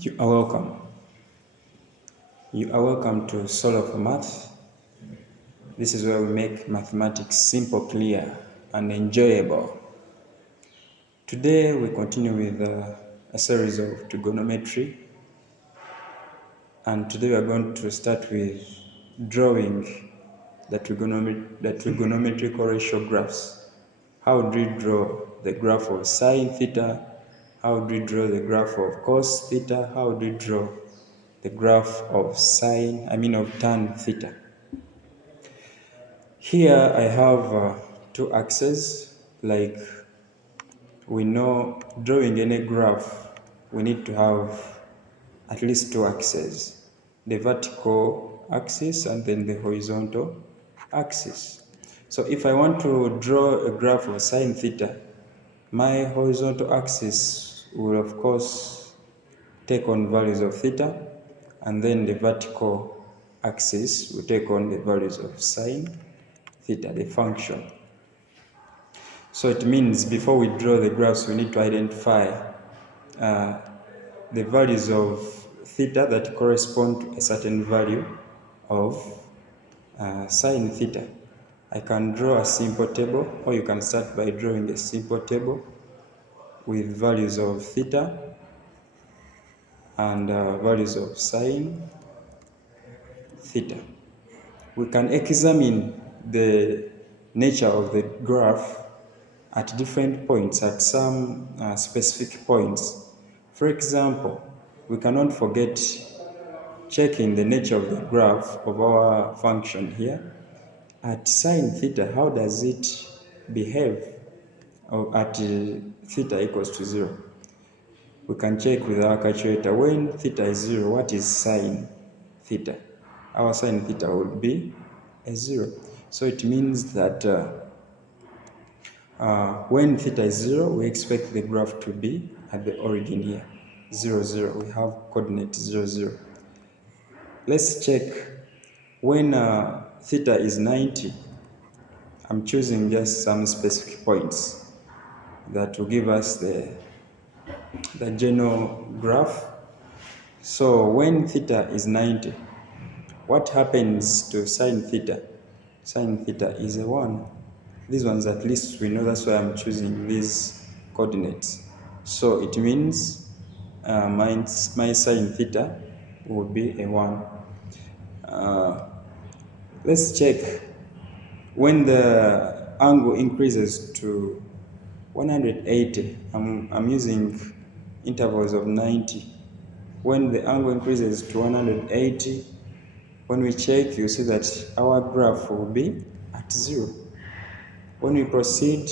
You are welcome. You are welcome to Soul of Math. This is where we make mathematics simple, clear, and enjoyable. Today we continue with a series of trigonometry, and today we are going to start with drawing the trigonometrical ratio graphs. How do you draw the graph of sine theta? How do you draw the graph of cos theta? How do you draw the graph of tan theta? Here I have two axes. Like we know, drawing any graph, we need to have at least two axes, the vertical axis and then the horizontal axis. So if I want to draw a graph of sine theta, my horizontal axis will of course take on values of theta, and then the vertical axis will take on the values of sine theta, the function. So it means before we draw the graphs, we need to identify the values of theta that correspond to a certain value of sine theta. I can draw a simple table, or you can start by drawing a simple table with values of theta and values of sine theta. We can examine the nature of the graph at different points, at some specific points. For example, we cannot forget checking the nature of the graph of our function here. At sine theta, how does it behave at theta equals to 0? We can check with our calculator. When theta is 0, what is sine theta? Our sine theta would be a 0. So it means that when theta is 0, we expect the graph to be at the origin here, 0, 0. We have coordinate 0, 0. Let's check when theta is 90. I'm choosing just some specific points that will give us the general graph. So when theta is 90, what happens to sine theta? Sine theta is a 1. These ones at least we know, that's why I'm choosing these coordinates. So it means my sine theta would be a 1. Let's check when the angle increases to 180. I'm using intervals of 90. When the angle increases to 180, when we check, you see that our graph will be at 0. When we proceed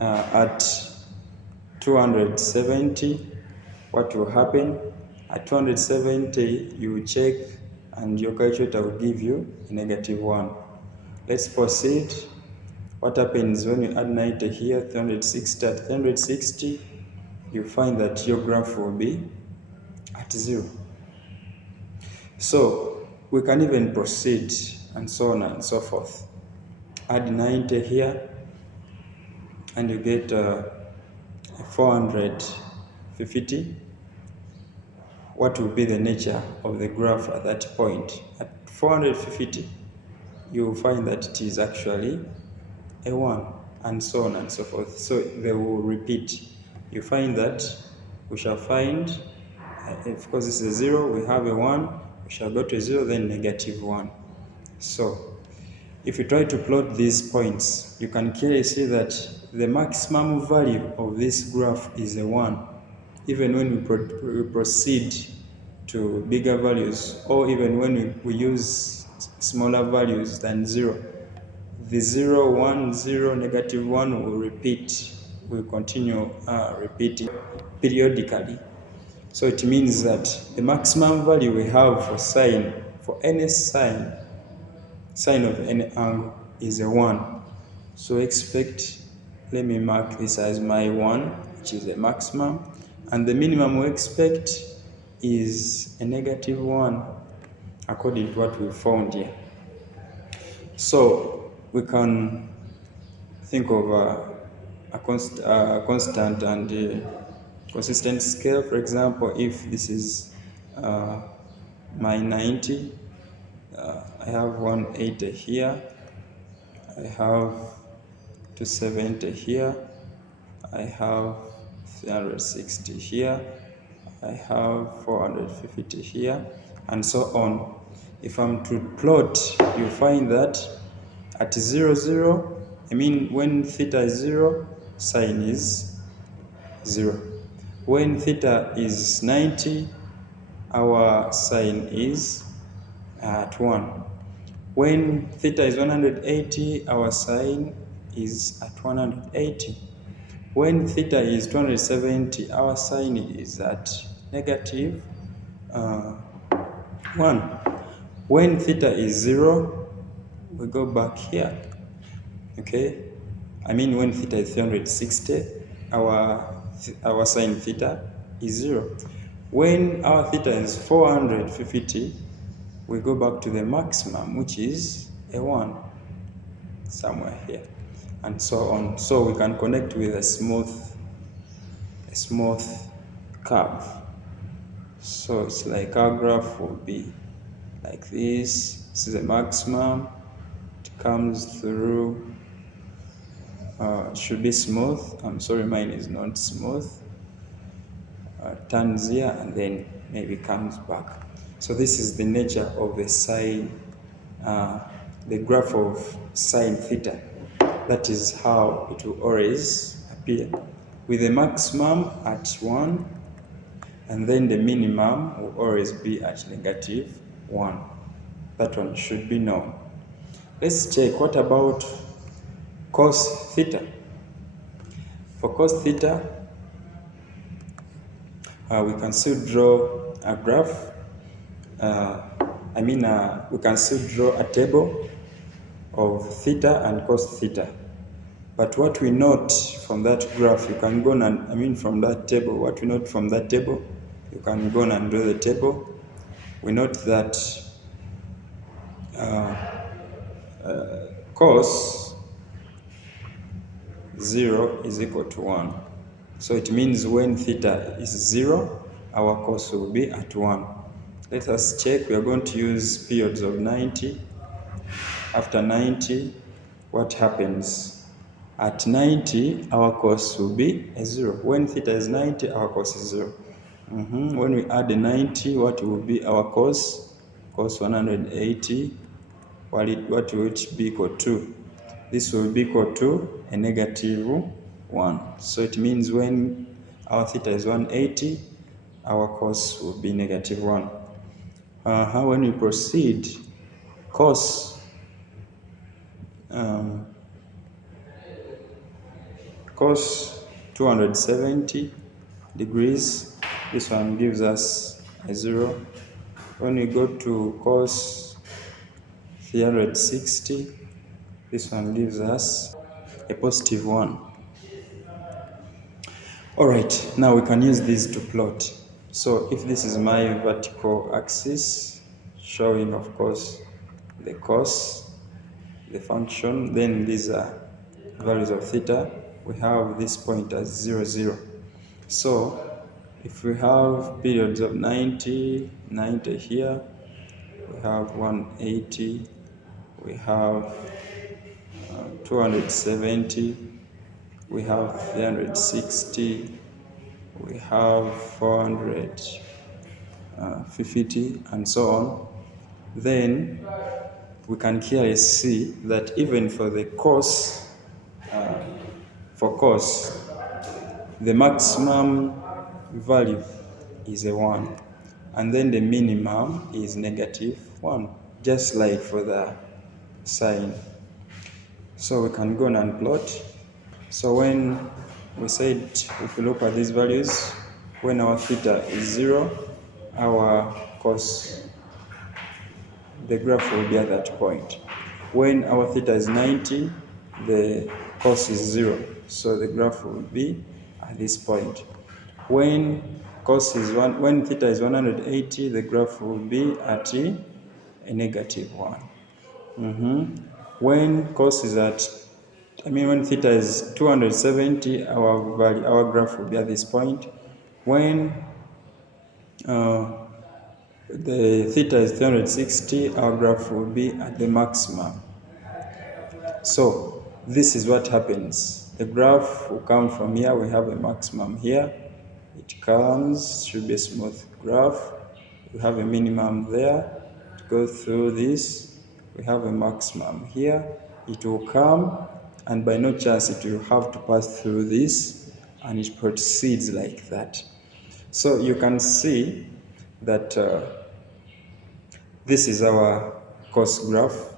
at 270, what will happen? At 270, you will check and your calculator will give you a -1. Let's proceed. What happens when you add 90 here, 360? At 360, you find that your graph will be at 0. So we can even proceed and so on and so forth. Add 90 here and you get 450. What will be the nature of the graph at that point? At 450, you will find that it is actually a 1, and so on and so forth. So they will repeat. You find that we shall find, of course this is a 0, we have a 1, we shall go to 0, then -1. So if you try to plot these points, you can clearly see that the maximum value of this graph is a 1. Even when we proceed to bigger values, or even when we use smaller values than 0, the 0, 1, 0, -1 will repeat, will continue repeating periodically. So it means that the maximum value we have for sine, for any sine of any angle, is a 1. So expect, let me mark this as my 1, which is the maximum, and the minimum we expect is a -1, according to what we found here. So we can think of a constant and consistent scale. For example, if this is my 90, I have 180 here, I have 270 here, I have 360 here, I have 450 here, and so on. If I'm to plot, you find that at 0, 0, I mean when theta is 0, sine is 0. When theta is 90, our sine is at 1. When theta is 180, our sine is at 180. When theta is 270, our sine is at negative 1. When theta is 0, we go back here. Okay? I mean when theta is 360, our sine theta is 0. When our theta is 450, we go back to the maximum, which is a 1, somewhere here, and so on. So we can connect with a smooth curve. So it's like our graph will be like this. This is the maximum. It comes through. It should be smooth. I'm sorry, mine is not smooth. Turns here and then maybe comes back. So this is the nature of the sine, the graph of sine theta. That is how it will always appear, with the maximum at 1, and then the minimum will always be at negative 1. That one should be known. Let's check, what about cos theta? For cos theta, we can still draw a graph. We can still draw a table of theta and cos theta. But what we note from that graph, you can go and, from that table, what we note from that table, you can go and draw the table. We note that cos 0 is equal to 1. So it means when theta is 0, our cos will be at 1. Let us check. We are going to use periods of 90. After 90, what happens? At 90, our cos will be a 0. When theta is 90, our cos is 0. When we add a 90, what will be our cos? Cos 180. What will it be equal to? This will be equal to a negative 1. So it means when our theta is 180, our cos will be negative 1. When we proceed, cos 270 degrees, this one gives us a 0. When we go to cos 360, this one gives us a positive 1. Alright, now we can use these to plot. So if this is my vertical axis, showing of course the cos, the function, then these are values of theta, we have this point as 0, 0. So if we have periods of 90, 90 here, we have 180, we have 270, we have 360, we have 450, and so on. Then we can clearly see that even for the cos, the maximum value is a 1, and then the minimum is negative 1, just like for the sine. So we can go and plot. So when we said, if we look at these values, when our theta is 0, our cos, the graph will be at that point. When our theta is 90, the cos is 0, so the graph will be at this point. When when theta is 180, the graph will be at a negative 1. When cos is when theta is 270, our graph will be at this point. When the theta is 360, our graph will be at the maximum. So this is what happens. The graph will come from here. We have a maximum here. It comes, should be a smooth graph. We have a minimum there. It goes through this. We have a maximum here. It will come, and by no chance it will have to pass through this, and it proceeds like that. So you can see that this is our course graph,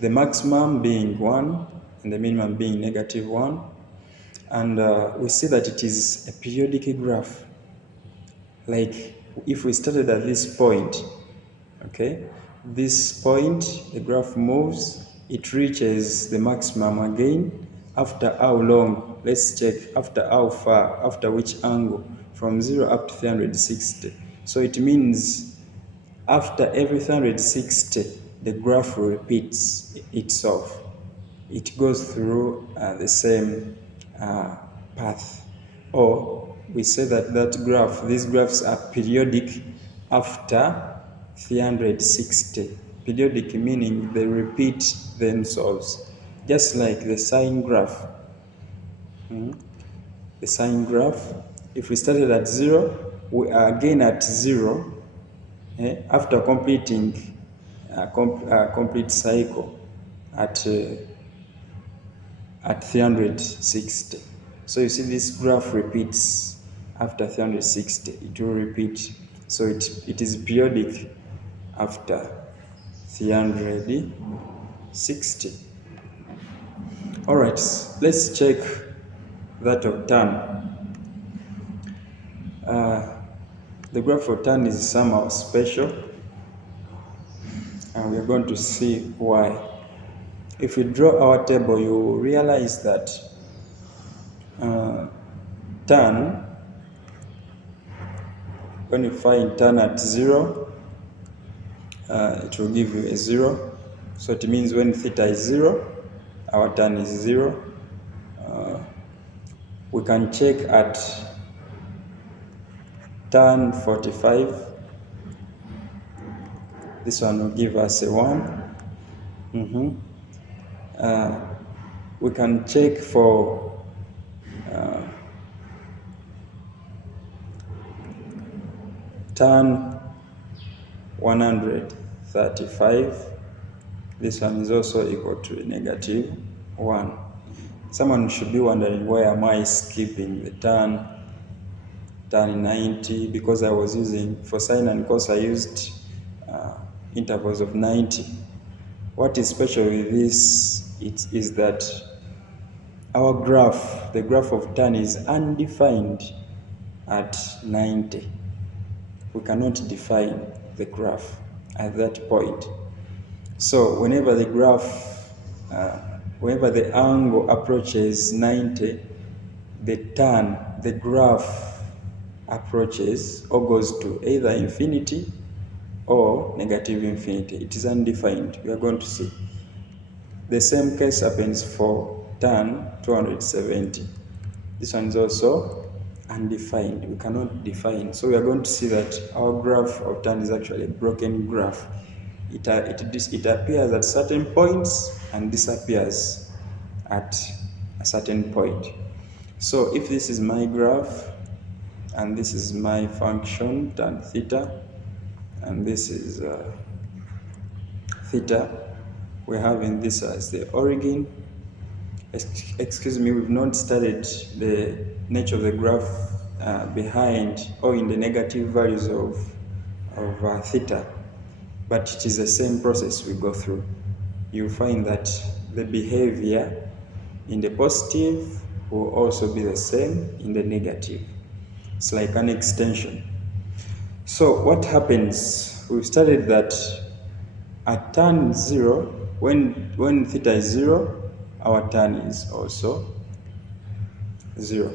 the maximum being 1 and the minimum being -1. And we see that it is a periodic graph. Like if we started at this point, okay, this point, the graph moves, it reaches the maximum again. After how long? Let's check after how far, after which angle, from 0 up to 360. So it means after every 360, the graph repeats itself. It goes through the same path. Or we say that these graphs are periodic after 360. Periodic meaning they repeat themselves, just like the sine graph. The sine graph, if we started at 0, we are again at 0 after completing a complete cycle at 360. So you see this graph repeats after 360. It will repeat. So it is periodic after 360. All right, let's check that of tan. The graph of tan is somehow special, and we're going to see why. If we draw our table, you will realize that tan, when you find tan at 0, it will give you a 0. So it means when theta is 0, our tan is 0. We can check at tan 45. This one will give us a 1. We can check for tan 135. This one is also equal to a -1. Someone should be wondering, why am I skipping the tan 90? Because I was using, for sine and cos, I used intervals of 90. What is special with this is that our graph, the graph of tan, is undefined at 90. We cannot define the graph at that point. So whenever the graph, whenever the angle approaches 90, the graph approaches or goes to either infinity or -infinity. It is undefined. We are going to see. The same case happens for tan 270. This one is also undefined. We cannot define. So we are going to see that our graph of tan is actually a broken graph. It appears at certain points and disappears at a certain point. So if this is my graph, and this is my function tan theta, and this is theta, we're having this as the origin. Excuse me, we've not studied the nature of the graph behind or in the negative values of theta, but it is the same process we go through. You'll find that the behavior in the positive will also be the same in the negative. It's like an extension. So what happens? We've studied that at tan 0, when theta is 0, our tan is also 0.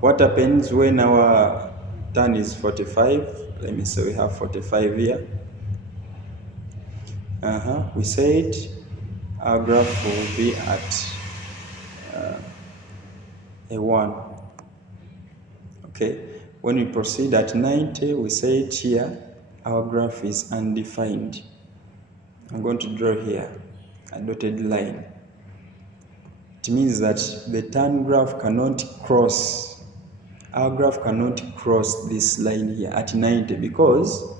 What happens when our tan is 45? Let me say we have 45 here. We said our graph will be at a 1. Okay, when we proceed at 90, we say it here, our graph is undefined. I'm going to draw here a dotted line. It means that the turn graph cannot cross, our graph cannot cross this line here at 90, because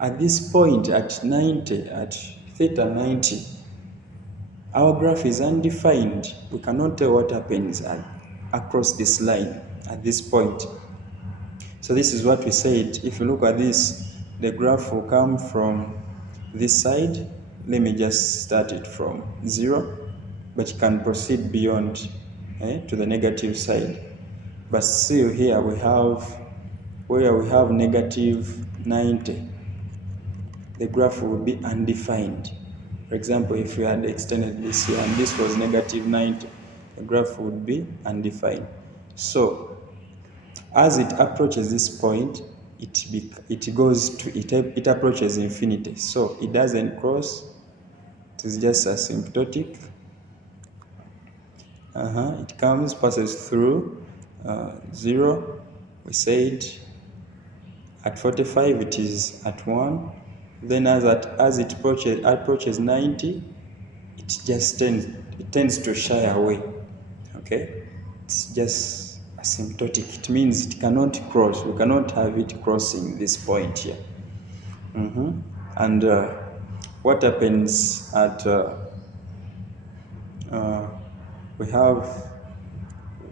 at this point at 90, at theta 90, our graph is undefined. We cannot tell what happens across this line at this point. So this is what we said. If you look at this, the graph will come from this side. Let me just start it from 0, but you can proceed beyond to the negative side. But still here we have, where we have negative 90, the graph will be undefined. For example, if we had extended this here and this was negative 90, the graph would be undefined. So as it approaches this point, it approaches infinity. So it doesn't cross, it is just asymptotic. It comes, passes through 0. We said at 45 it is at 1. Then as it approaches 90, it just tends to shy away. Okay, it's just asymptotic. It means it cannot cross. We cannot have it crossing this point here. And what happens at we have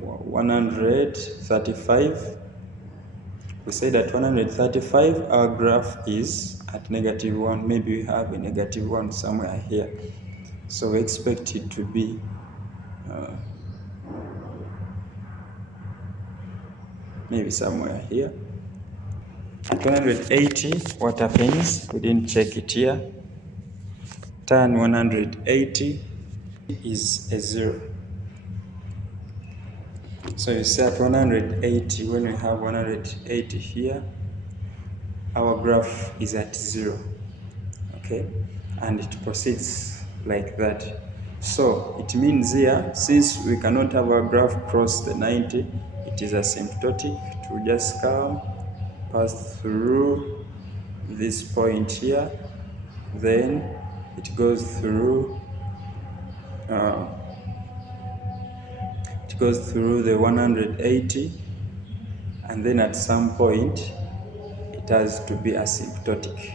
135. We say that 135, our graph is at -1. Maybe we have a -1 somewhere here. So we expect it to be maybe somewhere here. At 180, what happens? We didn't check it here. Tan 180 is a 0. So you see at 180, when we have 180 here, our graph is at 0. Okay, and it proceeds like that. So it means here, since we cannot have our graph cross the 90, it is asymptotic. It will just come, pass through this point here, then it goes through the 180, and then at some point it has to be asymptotic.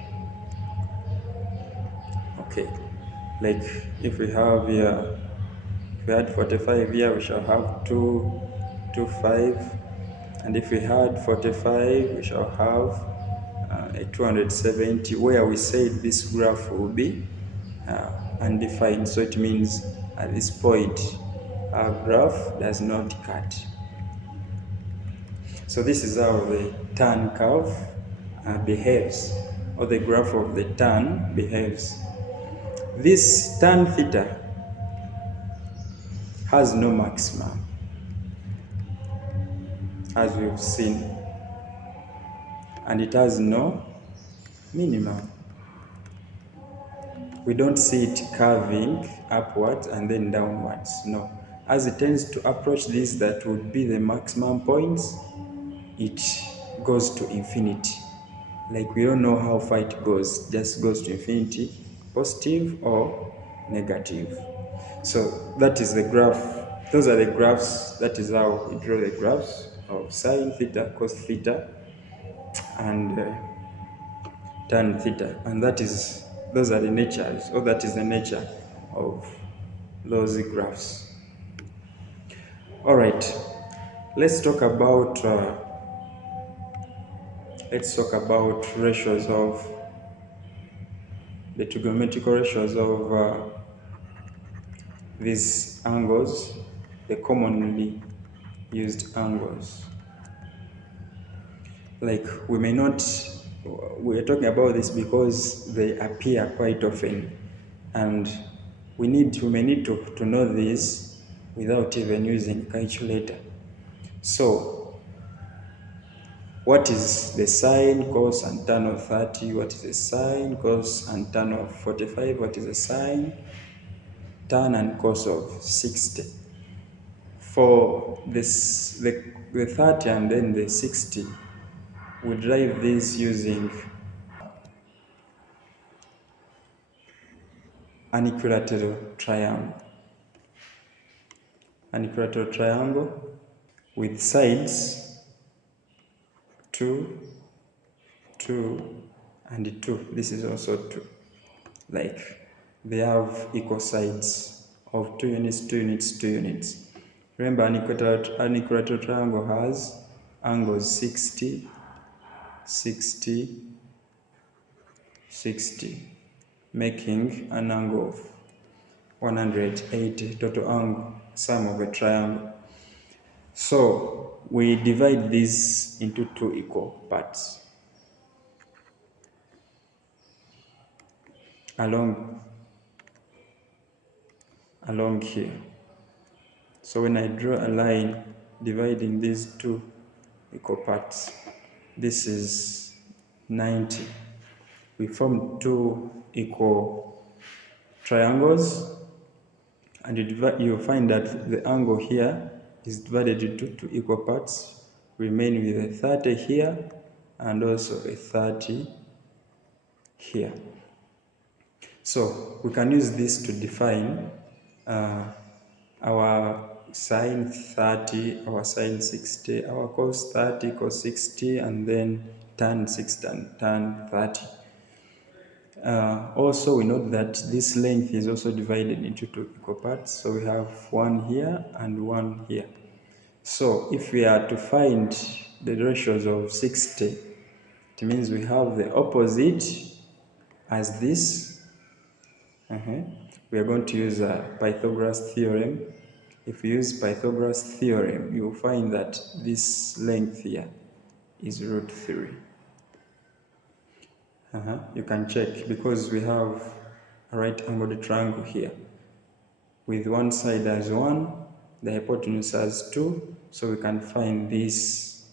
Okay, like if we have here, if we had 45 here, we shall have 225, and if we had 45, we shall have a 270, where we said this graph will be undefined. So it means at this point our graph does not cut. So this is how the turn curve behaves, or the graph of the turn behaves. This tan theta has no maximum, as we've seen, and it has no minimum. We don't see it curving upwards and then downwards. No. As it tends to approach this, that would be the maximum points, it goes to infinity. Like we don't know how far it goes, just goes to infinity, positive or negative. So that is the graph. Those are the graphs. That is how we draw the graphs of sine theta, cos theta, and tan theta. And those are the natures, or that is the nature of those graphs. All right, let's talk about ratios of the trigonometrical ratios of these angles, the commonly used angles. Like we're talking about this because they appear quite often, and we may need to know this without even using calculator. So what is the sine, cos, and tan of 30? What is the sine, cos, and tan of 45? What is the sine, tan, and cos of 60? For this, the 30 and then the 60, we derive this using an equilateral triangle. An equilateral triangle with sides 2, 2, and 2. This is also 2. Like they have equal sides of 2 units, 2 units, 2 units. Remember, an equilateral triangle has angles 60, 60, 60, making an angle of 180, total angle, sum of a triangle. So we divide this into 2 equal parts along here. So when I draw a line dividing these 2 equal parts, this is 90. We form 2 equal triangles, and you find that the angle here is divided into 2 equal parts, remain with a 30 here and also a 30 here. So we can use this to define our sine 30, our sine 60, our cos 30, cos 60, and then tan 60 and tan 30. Also, we note that this length is also divided into 2 equal parts. So we have one here and one here. So if we are to find the ratios of 60, it means we have the opposite as this. We are going to use Pythagoras theorem. If you use Pythagoras theorem, you will find that this length here is root 3. You can check because we have a right angled triangle here with one side as 1, the hypotenuse as 2, so we can find this,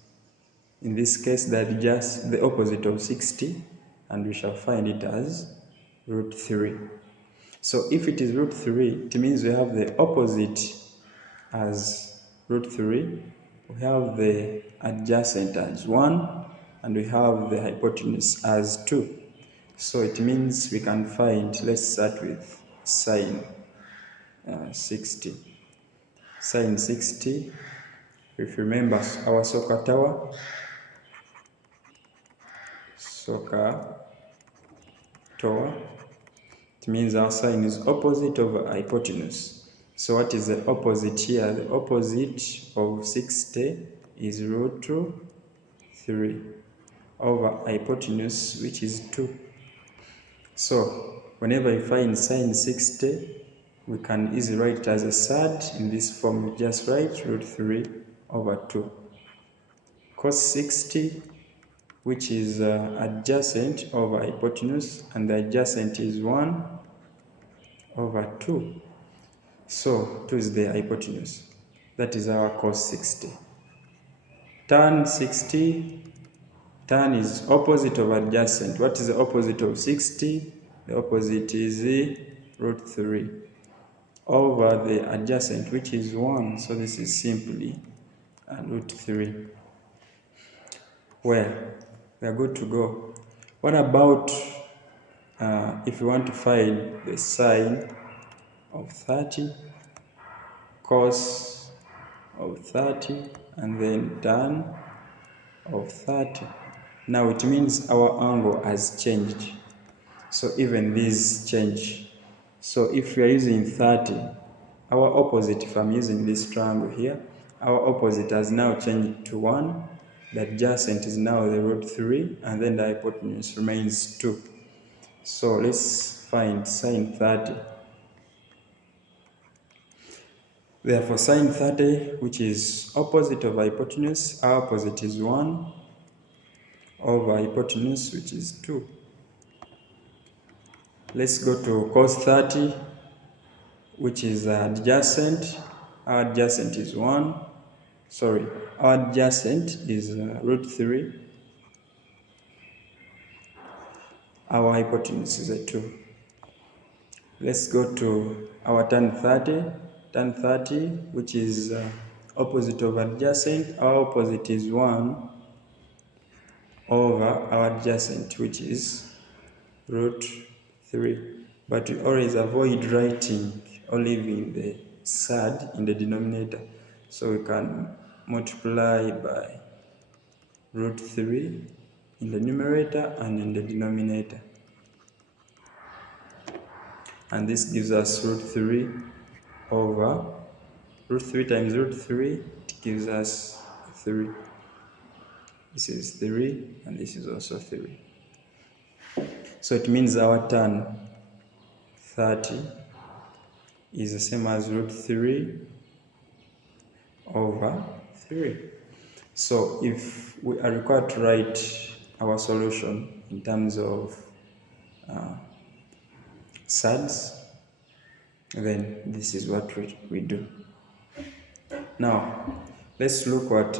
in this case, that just the opposite of 60, and we shall find it as root 3. So if it is root 3, it means we have the opposite as root 3, we have the adjacent as 1, and we have the hypotenuse as 2. So it means we can find, let's start with sine 60. Sine 60, if you remember our soccer tower, it means our sine is opposite of hypotenuse. So what is the opposite here? The opposite of 60 is root 3 over hypotenuse, which is 2. So whenever you find sine 60, we can easily write it as a third in this form. We just write root 3 over 2. Cos 60, which is adjacent over hypotenuse, and the adjacent is 1 over 2. So 2 is the hypotenuse. That is our cos 60. Tan 60, tan is opposite of adjacent. What is the opposite of 60? The opposite is root 3 over the adjacent, which is 1. So this is simply root 3. Well, we are good to go. What about if you want to find the sine of 30, cos of 30, and then tan of 30? Now it means our angle has changed. So even these change. So if we are using 30, our opposite, if I'm using this triangle here, our opposite has now changed to 1. The adjacent is now the root 3, and then the hypotenuse remains 2. So let's find sine 30. Therefore, sine 30, which is opposite of hypotenuse, our opposite is 1 over hypotenuse, which is 2. Let's go to cos 30, which is adjacent. Our adjacent is 1. Sorry, our adjacent is root 3. Our hypotenuse is a 2. Let's go to our tan 30. Tan 30, which is opposite of adjacent, our opposite is 1 over our adjacent, which is root 3. But we always avoid writing or leaving the third in the denominator. So we can multiply by root 3 in the numerator and in the denominator. And this gives us root 3 over root 3 times root 3, it gives us 3. This is 3 and this is also 3. So it means our tan 30 is the same as root 3 over 3. So if we are required to write our solution in terms of surds, then this is what we do. Now, let's look at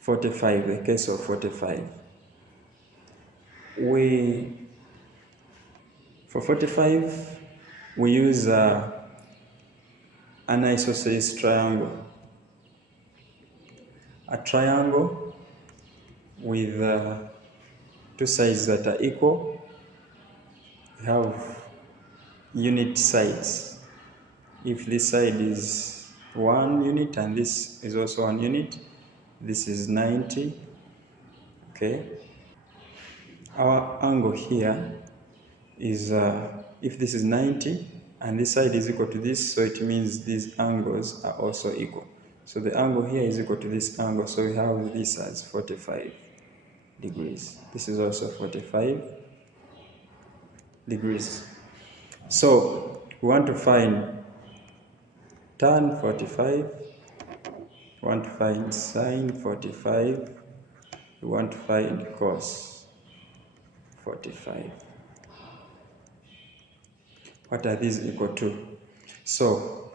45, the case of 45. For 45, we use an isosceles triangle. A triangle with two sides that are equal. We have unit sides. If this side is 1 unit and this is also 1 unit, this is 90. Okay. Our angle here is, if this is 90 and this side is equal to this, so it means these angles are also equal. So the angle here is equal to this angle, so we have this as 45 degrees. This is also 45 degrees. So we want to find tan 45, we want to find sine 45, we want to find cos 45. What are these equal to? So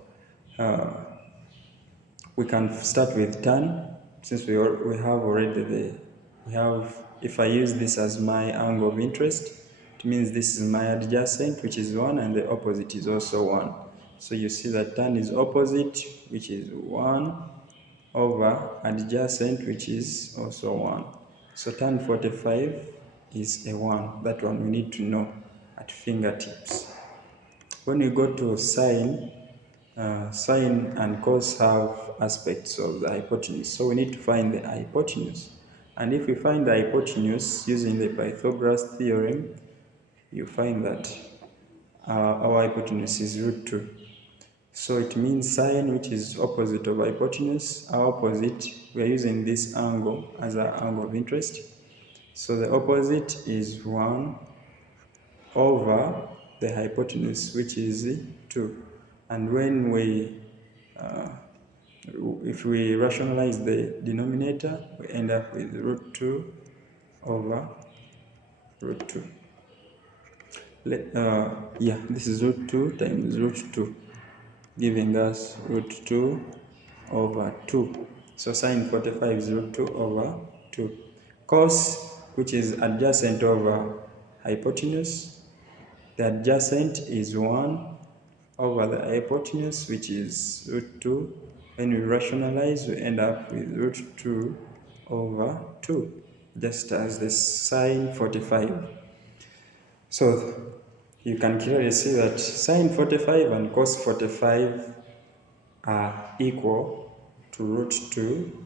we can start with tan, since we have already if I use this as my angle of interest, it means this is my adjacent, which is 1, and the opposite is also 1. So you see that tan is opposite, which is 1, over adjacent, which is also 1. So tan 45 is a 1. That one we need to know at fingertips. When we go to sine, sine and cos have aspects of the hypotenuse. So we need to find the hypotenuse. And if we find the hypotenuse using the Pythagoras theorem, you find that our hypotenuse is root 2. So it means sine, which is opposite of hypotenuse, our opposite, we are using this angle as our angle of interest. So the opposite is 1 over the hypotenuse, which is 2. And when if we rationalize the denominator, we end up with root 2 over root 2. This is root 2 times root 2, giving us root 2 over 2. So sine 45 is root 2 over 2. Cos, which is adjacent over hypotenuse, the adjacent is 1 over the hypotenuse, which is root 2. When we rationalize, we end up with root 2 over 2, just as the sine 45. So you can clearly see that sine 45 and cos 45 are equal to root 2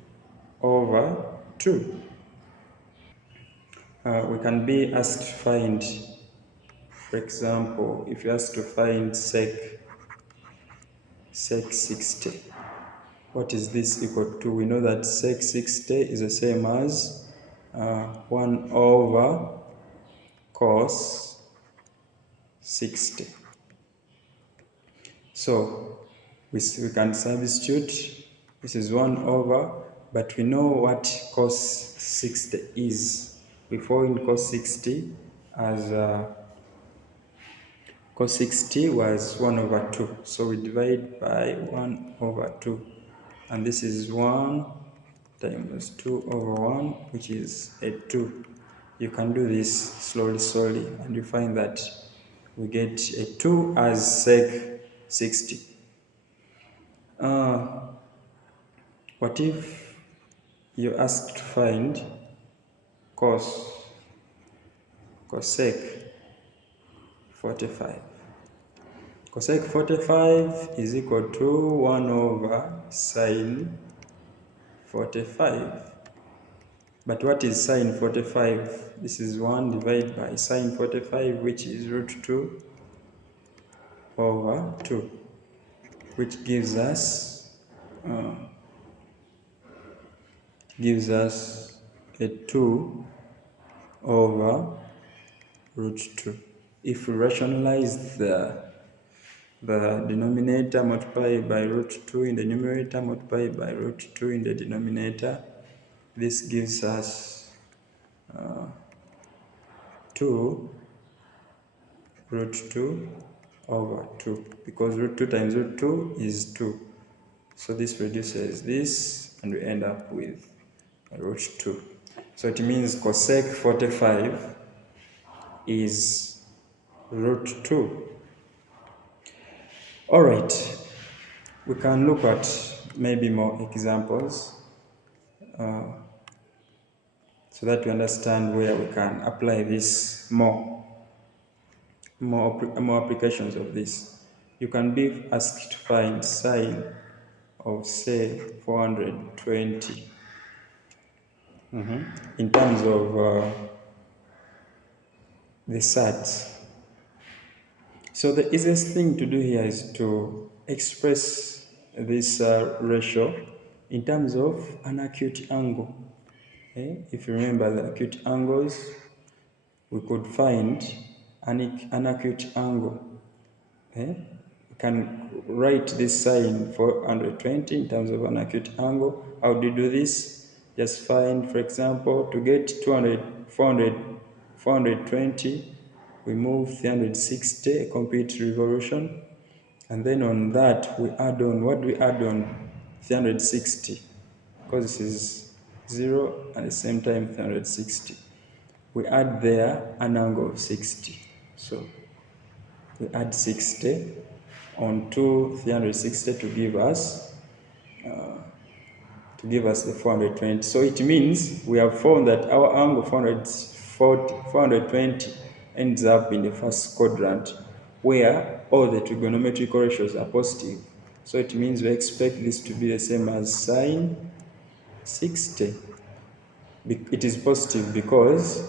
over 2. We can be asked to find, for example, if you ask to find sec 60. What is this equal to? We know that sec 60 is the same as 1 over cos 60. So we can substitute. This is 1 over, but we know what cos 60 is. We find cos 60 as cos 60 was 1 over 2. So we divide by 1 over 2. And this is 1 times 2 over 1, which is a 2. You can do this slowly, and you find that we get a 2 as sec 60. What if you asked to find cosec 45? Cosec 45 is equal to 1 over sine 45. But what is sine 45? This is 1 divided by sine 45, which is root 2 over 2, which gives us a 2 over root 2. If we rationalize the denominator, multiply by root 2 in the numerator, multiply by root 2 in the denominator, this gives us 2 root 2 over 2, because root 2 times root 2 is 2. So this reduces this, and we end up with root 2. So it means cosec 45 is root 2. All right, we can look at maybe more examples so that we understand where we can apply this more applications of this. You can be asked to find sine of, say, 420 in terms of the SAT. So the easiest thing to do here is to express this ratio in terms of an acute angle. Okay? If you remember the acute angles, we could find an acute angle. Okay? We can write this sine 420 in terms of an acute angle. How do you do this? Just find, for example, to get 420, we move 360, a complete revolution. And then on that, we add on, what do we add on 360? Because this is 0 at the same time 360. We add there an angle of 60. So we add 60 onto 360 to give us the 420. So it means we have found that our angle 420 ends up in the first quadrant, where all the trigonometric ratios are positive. So it means we expect this to be the same as sine 60. It is positive because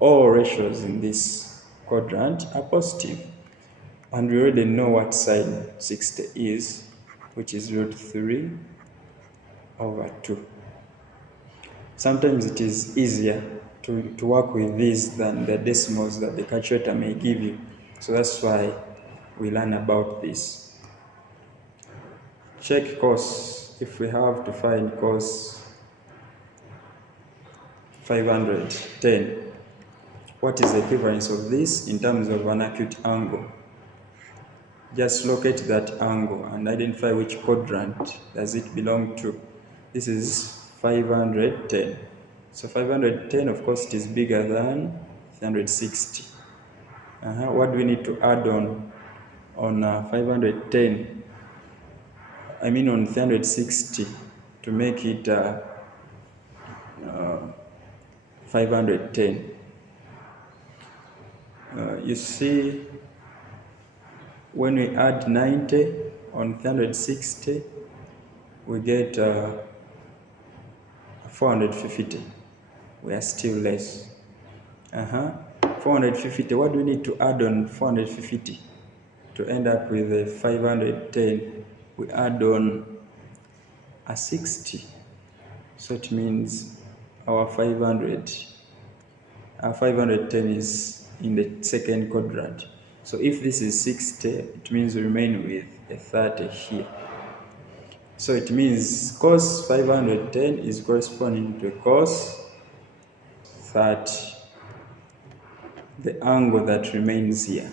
all ratios in this quadrant are positive. And we already know what sine 60 is, which is root 3 over 2. Sometimes it is easier to work with these than the decimals that the calculator may give you. So that's why we learn about this. Check cos. If we have to find cos 510, what is the equivalence of this in terms of an acute angle? Just locate that angle and identify which quadrant does it belong to. This is 510. So 510, of course, it is bigger than 360. What do we need to add on 510? I mean on 360 to make it 510. You see, when we add 90 on 360, we get 450. We are still less. 450. What do we need to add on 450 to end up with a 510? We add on a 60. So it means our 510 is in the second quadrant. So if this is 60, it means we remain with a 30 here. So it means cos 510 is corresponding to cos 30, the angle that remains here.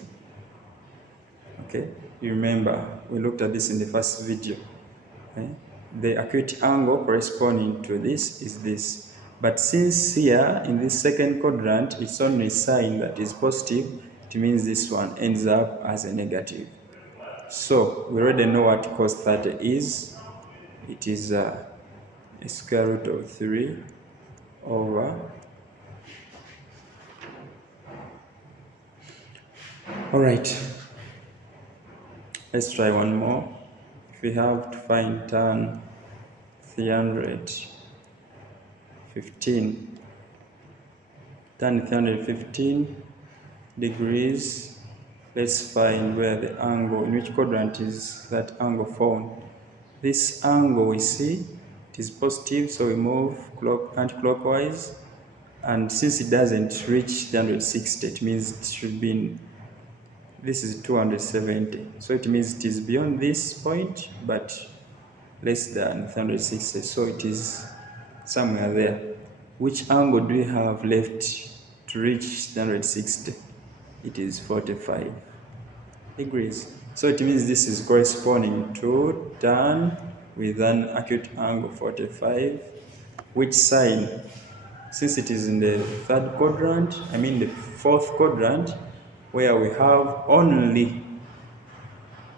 Okay, you remember we looked at this in the first video. Okay? The acute angle corresponding to this is this. But since here in this second quadrant it's only sine that is positive, it means this one ends up as a negative. So we already know what cos 30 is. it is a square root of 3 over. All right, let's try one more. If we have to find tan 315, tan 315 degrees, let's find where the angle, in which quadrant is that angle found. This angle we see, it is positive, so we move anti-clockwise, and since it doesn't reach 360, it means it should be in, this is 270, so it means it is beyond this point, but less than 360, so it is somewhere there. Which angle do we have left to reach 360? It is 45 degrees. So it means this is corresponding to tan with an acute angle 45. Which sign? Since it is in the third quadrant, the fourth quadrant, where we have only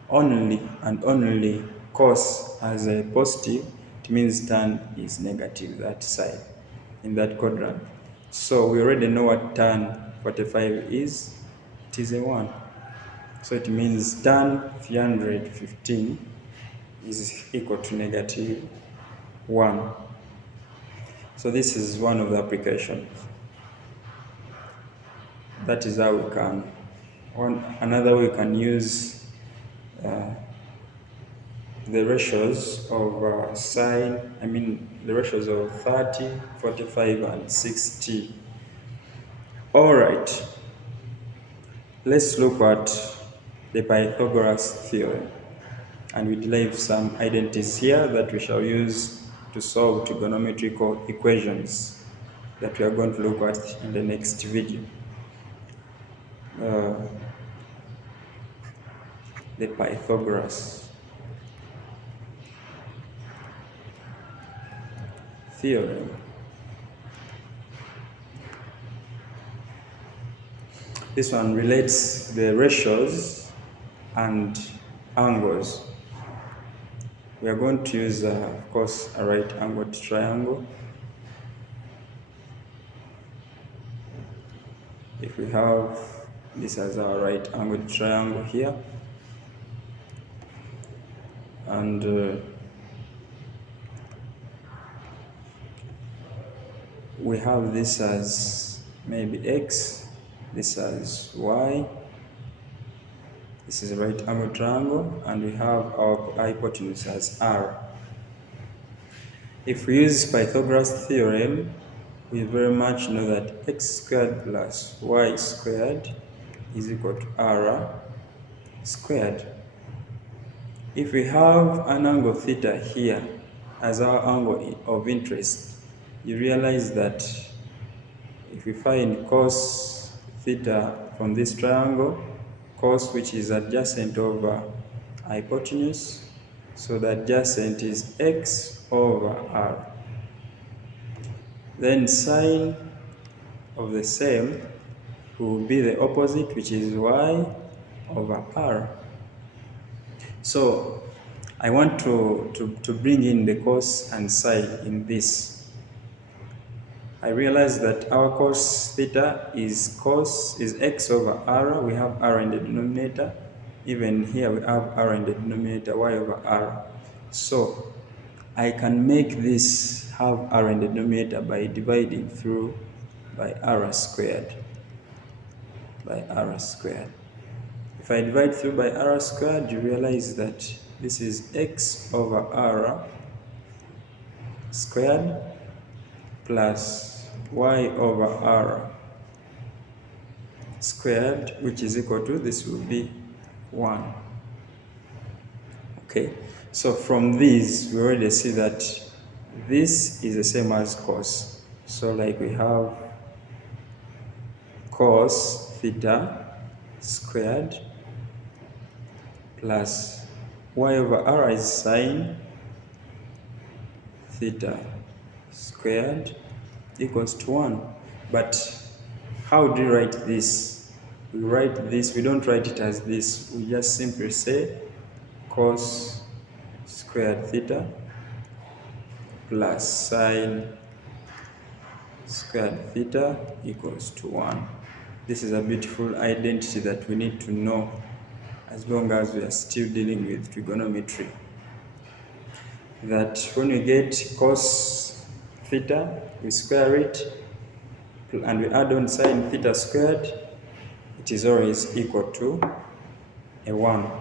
and only cos as a positive, it means tan is negative that side in that quadrant. So we already know what tan 45 is. It is a 1. So it means tan 315 is equal to negative 1. So this is one of the applications. That is how we can. Another we can use the ratios of the ratios of 30, 45, and 60. All right, let's look at the Pythagoras theorem. And we derive some identities here that we shall use to solve trigonometrical equations that we are going to look at in the next video. The Pythagoras theorem. This one relates the ratios and angles. We are going to use, of course, a right-angled triangle. If we have this as our right-angled triangle here, and we have this as maybe x, this as y, this is a right-angled triangle, and we have our hypotenuse as r. If we use Pythagoras theorem, we very much know that x squared plus y squared is equal to r squared. If we have an angle theta here as our angle of interest, you realize that if we find cos theta from this triangle, cos which is adjacent over hypotenuse, so the adjacent is x over r. Then sine of the same will be the opposite, which is y over r. So I want to bring in the cos and sine in this. I realize that our cos theta is x over r. We have r in the denominator. Even here we have r in the denominator, y over r. So I can make this have r in the denominator by dividing through by r squared. By r squared. If I divide through by r squared, you realize that this is x over r squared plus y over r squared, which is equal to, this will be 1. Okay, so from these, we already see that this is the same as cos. So like we have cos theta squared plus y over r is sine theta squared equals to 1. But how do you write this? We write this, we don't write it as this. We just simply say cos squared theta plus sine squared theta equals to 1. This is a beautiful identity that we need to know as long as we are still dealing with trigonometry. That when we get cos theta, we square it, and we add on sine theta squared, it is always equal to a 1.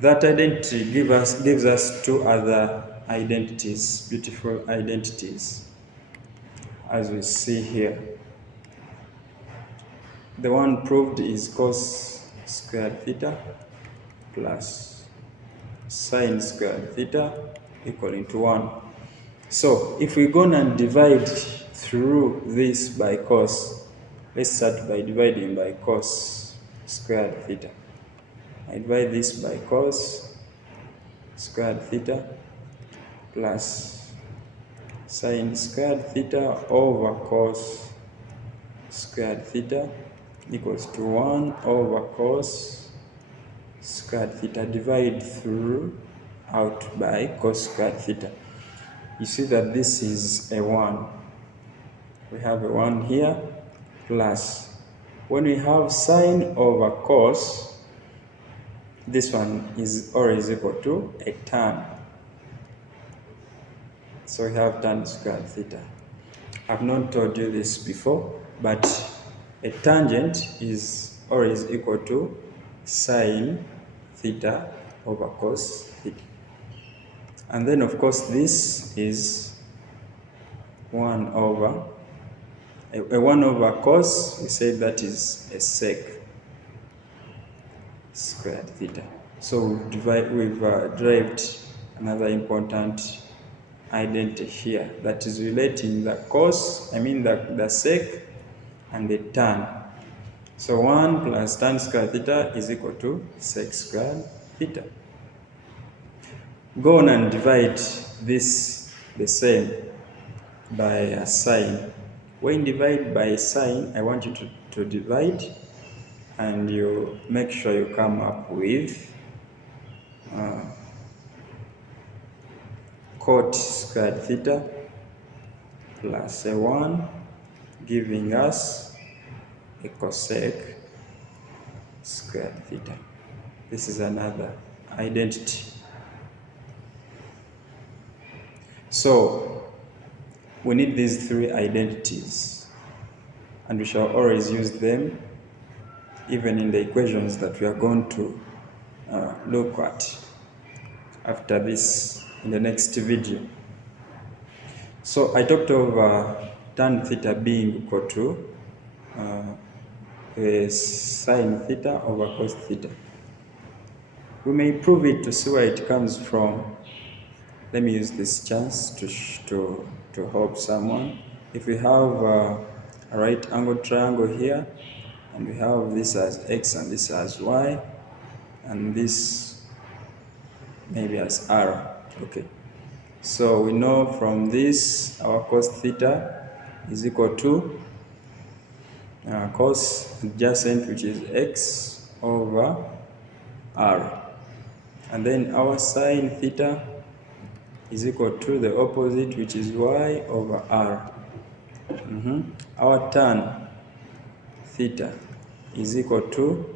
That identity gives us two other identities, beautiful identities, as we see here. The one proved is cos squared theta plus sine squared theta equaling to 1. So if we go and divide through this by cos, let's start by dividing by cos squared theta. I divide this by cos squared theta plus sine squared theta over cos squared theta equals to 1 over cos squared theta. Divide through out by cos squared theta. You see that this is a 1. We have a 1 here plus, when we have sine over cos, this one is always equal to a tan. So we have tan squared theta. I've not told you this before, but a tangent is always equal to sine theta over cos theta. And then, of course, this is 1 over, a 1 over cos, we say that is a sec squared theta. So we've derived another important identity here that is relating the cos, the sec and the tan. So 1 plus tan squared theta is equal to sec squared theta. Go on and divide this the same by a sine. When you divide by a sine, I want you to divide, and you make sure you come up with cot squared theta plus a 1, giving us a cosec squared theta. This is another identity. So we need these three identities, and we shall always use them even in the equations that we are going to look at after this in the next video. So I talked of tan theta being equal to sine theta over cos theta. We may prove it to see where it comes from. Let me use this chance to help someone. If we have a right angle triangle here, and we have this as x and this as y, and this maybe as r, okay. So we know from this our cos theta is equal to cos adjacent, which is x over r, and then our sine theta is equal to the opposite, which is y over r. Our tan theta is equal to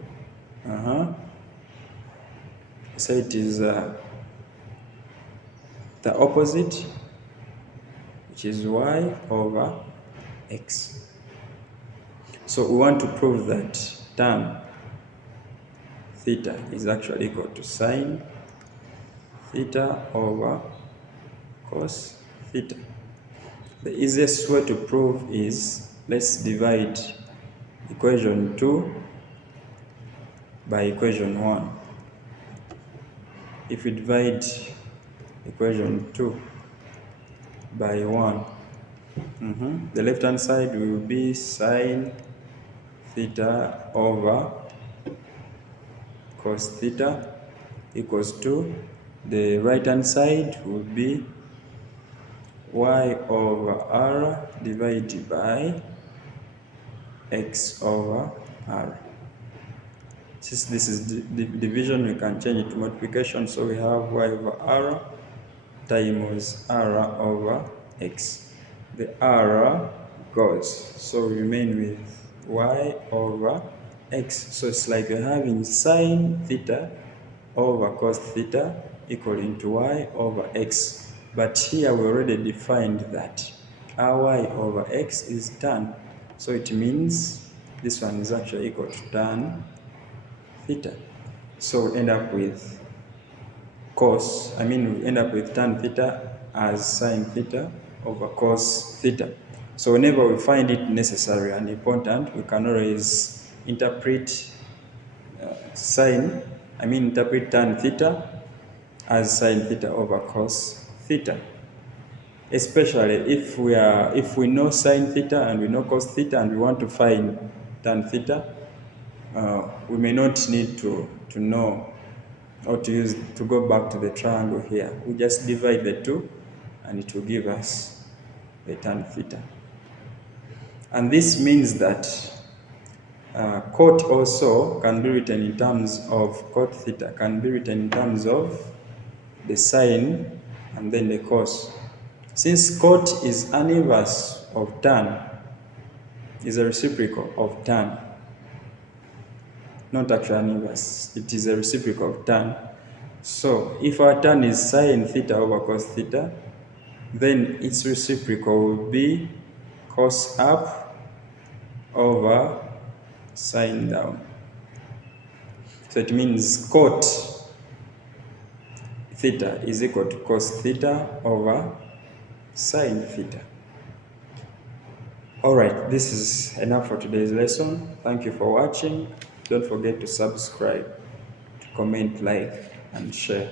so it is the opposite, which is y over x. So we want to prove that tan theta is actually equal to sine theta over cos theta. The easiest way to prove is, let's divide equation 2 by equation 1. If we divide equation 2 by 1, the left hand side will be sine theta over cos theta equals to, the right hand side will be y over r divided by x over r. Since this is division, we can change it to multiplication, so we have y over r times r over x. The r goes, so we remain with y over x. So it's like we're having sine theta over cos theta equal to y over x. But here we already defined that ry over x is tan. So it means this one is actually equal to tan theta. So we end up with we end up with tan theta as sine theta over cos theta. So whenever we find it necessary and important, we can always interpret interpret tan theta as sine theta over cos theta. Especially if we know sine theta and we know cos theta and we want to find tan theta, we may not need to know or to go back to the triangle here. We just divide the two and it will give us the tan theta. And this means that cot also can be written in terms of cot theta, can be written in terms of the sine and then the cos. Since cot is an inverse of tan, is a reciprocal of tan, not actually an inverse, it is a reciprocal of tan. So if our tan is sine theta over cos theta, then its reciprocal will be cos up over sine down. So it means cot theta is equal to cos theta over sine theta. Alright, this is enough for today's lesson. Thank you for watching. Don't forget to subscribe, to comment, like, and share.